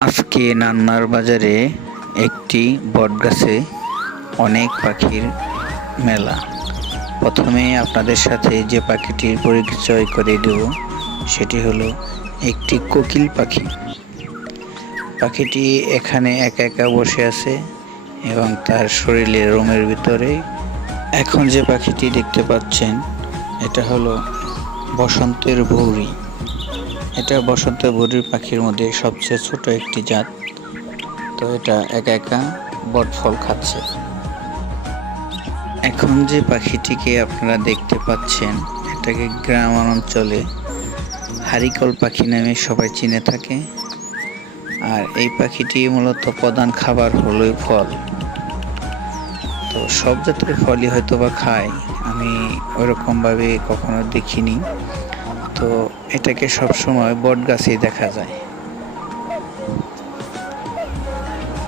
আজকে নান্নার বাজারে একটি বটগাছে অনেক পাখির মেলা। প্রথমে আপনাদের সাথে যে পাখিটির পরিচয় করিয়ে দেব সেটি হলো একটি কোকিল পাখি। পাখিটি এখানে একা একা বসে আছে এবং তার শরীরের রোমের ভিতরে এখন যে পাখিটি দেখতে পাচ্ছেন এটা হলো বসন্তের ভৌরি। এটা বসন্ত ভৌরির পাখির মধ্যে সবচেয়ে ছোট একটি জাত। তো এটা একা একা বটফল খাচ্ছে। এখন যে পাখিটিকে আপনারা দেখতে পাচ্ছেন এটাকে গ্রাম অঞ্চলে হারিকল পাখি নামে সবাই চিনে থাকে। আর এই পাখিটি মূলত প্রধান খাবার হলো ফল। তো সব জাতের ফলই হয়তো বা খায়, আমি ওইরকমভাবে কখনো দেখিনি। তো এটাকে সবসময় বট গাছেই দেখা যায়।